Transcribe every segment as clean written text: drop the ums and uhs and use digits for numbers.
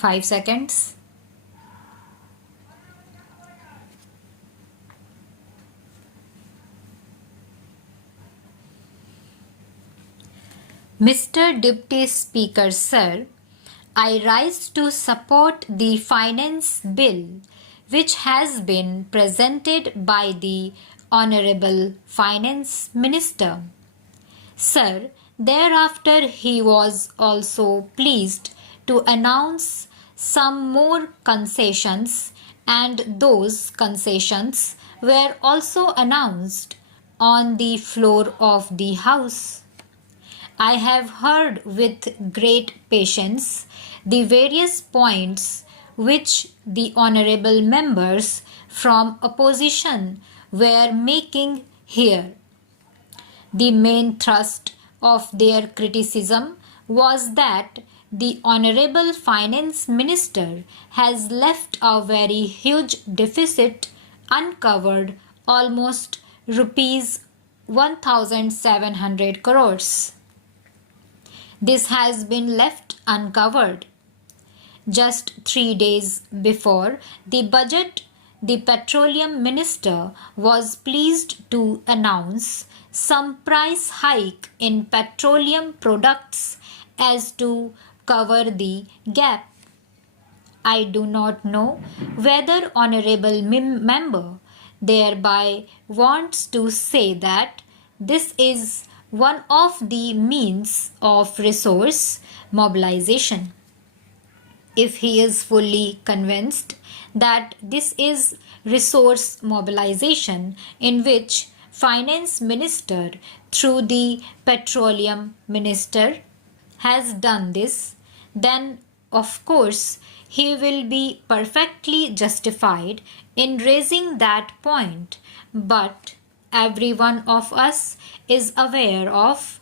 5 seconds. Mr. Deputy Speaker, sir, I rise to support the finance bill which has been presented by the Honorable Finance Minister. Sir, thereafter he was also pleased to announce some more concessions, and those concessions were also announced on the floor of the House. I have heard with great patience the various points which the honorable members from opposition were making here. The main thrust of their criticism was that the Honorable Finance Minister has left a very huge deficit uncovered, almost rupees 1,700 crores. This has been left uncovered. Just 3 days before the budget, the Petroleum Minister was pleased to announce some price hike in petroleum products as to cover the gap. I do not know whether honorable member thereby wants to say that this is one of the means of resource mobilization. If he is fully convinced that this is resource mobilization in which finance minister through the petroleum minister has done this, then of course he will be perfectly justified in raising that point. But every one of us is aware of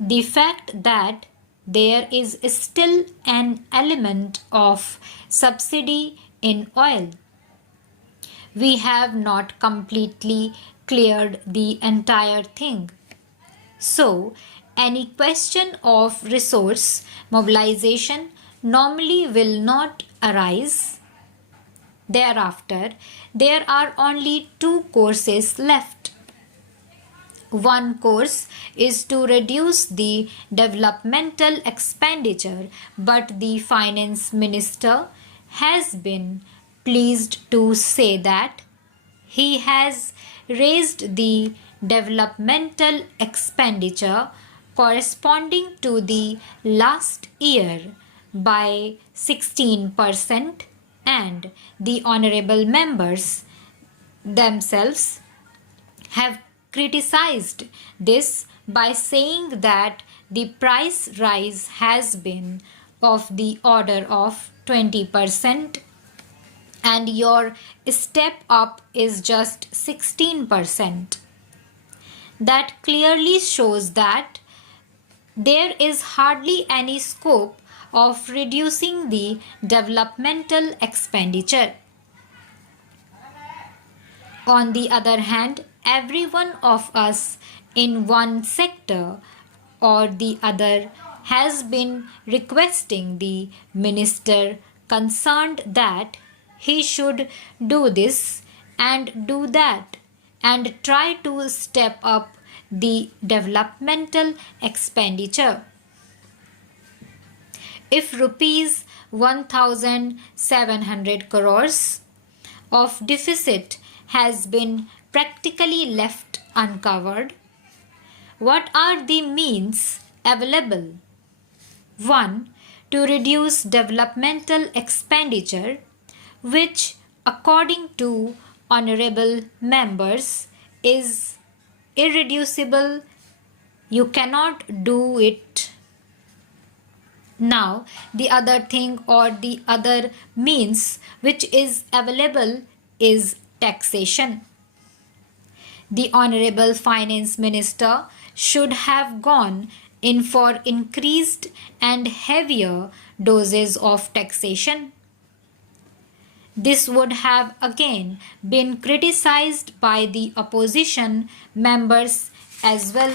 the fact that there is still an element of subsidy in oil. We have not completely cleared the entire thing. So, any question of resource mobilization normally will not arise. Thereafter, there are only two courses left. One course is to reduce the developmental expenditure, but the finance minister has been pleased to say that he has raised the developmental expenditure corresponding to the last year by 16%, and the honorable members themselves have criticized this by saying that the price rise has been of the order of 20% and your step up is just 16%. That clearly shows that there is hardly any scope of reducing the developmental expenditure. On the other hand, every one of us in one sector or the other has been requesting the minister concerned that he should do this and do that and try to step up the developmental expenditure. If rupees 1,700 crores of deficit has been practically left uncovered, what are the means available? 1. To reduce developmental expenditure, which according to honorable members is irreducible. You cannot do it. Now, the other thing or the other means which is available is taxation. The Honorable Finance Minister should have gone in for increased and heavier doses of taxation. This would have again been criticized by the opposition members as well.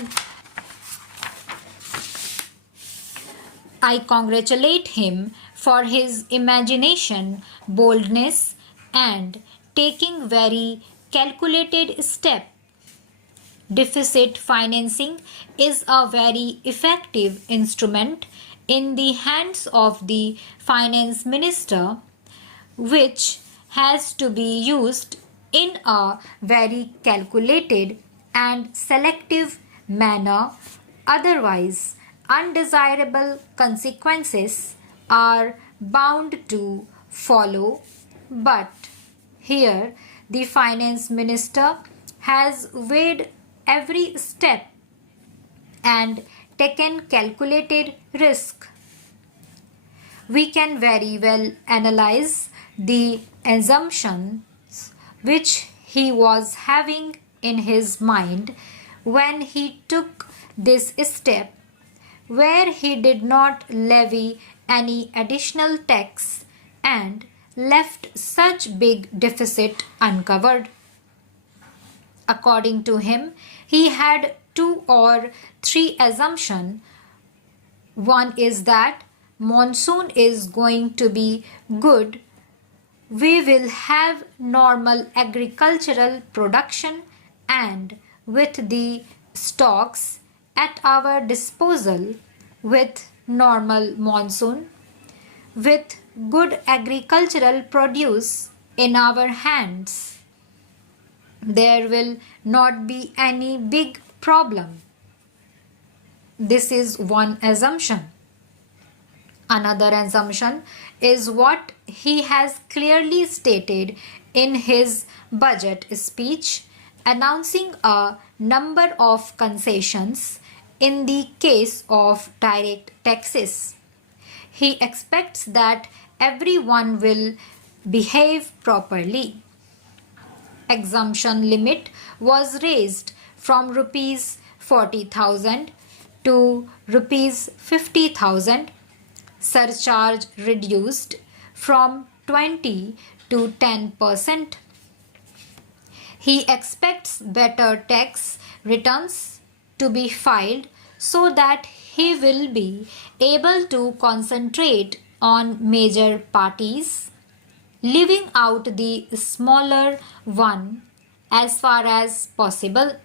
I congratulate him for his imagination, boldness, and taking very calculated step. Deficit financing is a very effective instrument in the hands of the finance minister, which has to be used in a very calculated and selective manner. Otherwise, undesirable consequences are bound to follow. But here, the finance minister has weighed every step and taken calculated risk. We can very well analyze the assumptions which he was having in his mind when he took this step, where he did not levy any additional tax and left such big deficit uncovered. According to him, he had 2 or 3 assumptions. One is that monsoon is going to be good. We will have normal agricultural production, and with the stocks at our disposal, with normal monsoon, with good agricultural produce in our hands, there will not be any big problem. This is one assumption. Another assumption is what he has clearly stated in his budget speech, announcing a number of concessions in the case of direct taxes. He expects that everyone will behave properly. Exemption limit was raised from rupees 40,000 to rupees 50,000, surcharge reduced from 20 to 10%. He expects better tax returns to be filed so that he will be able to concentrate on major parties, leaving out the smaller one as far as possible.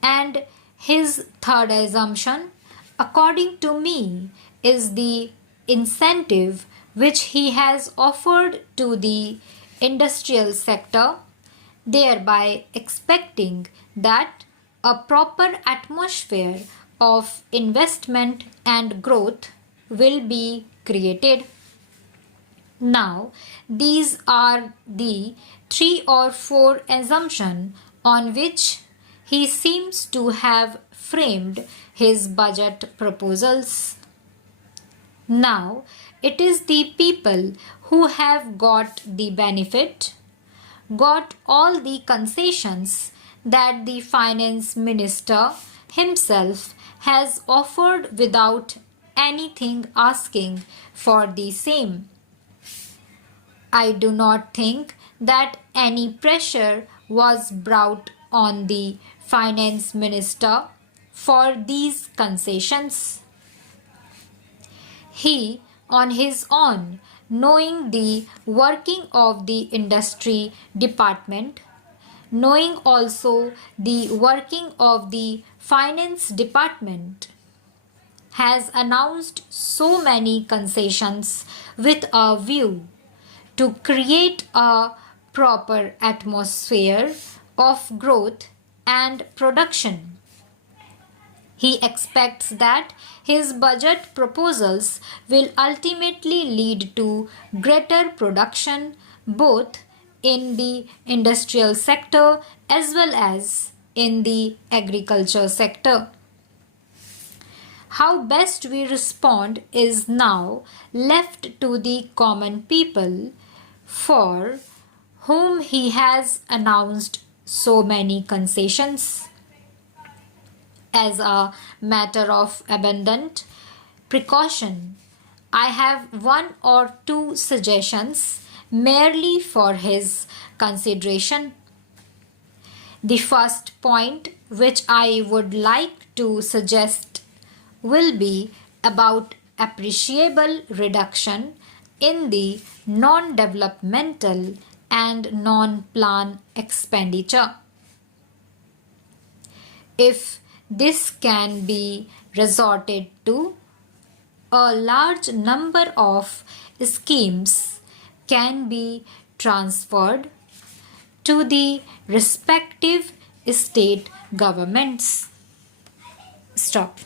And his third assumption, according to me, is the incentive which he has offered to the industrial sector, thereby expecting that a proper atmosphere of investment and growth will be created. Now, these are the 3 or 4 assumptions on which he seems to have framed his budget proposals. Now, it is the people who have got the benefit, got all the concessions that the finance minister himself has offered without anything asking for the same. I do not think that any pressure was brought on the finance minister for these concessions. He, on his own, knowing the working of the industry department, knowing also the working of the finance department, has announced so many concessions with a view to create a proper atmosphere of growth and production. He expects that his budget proposals will ultimately lead to greater production both in the industrial sector as well as in the agriculture sector. How best we respond is now left to the common people, for whom he has announced so many concessions. As a matter of abundant precaution, I have 1 or 2 suggestions merely for his consideration. The first point which I would like to suggest will be about appreciable reduction in the non-developmental and non-plan expenditure. If this can be resorted to, a large number of schemes can be transferred to the respective state governments. Stop.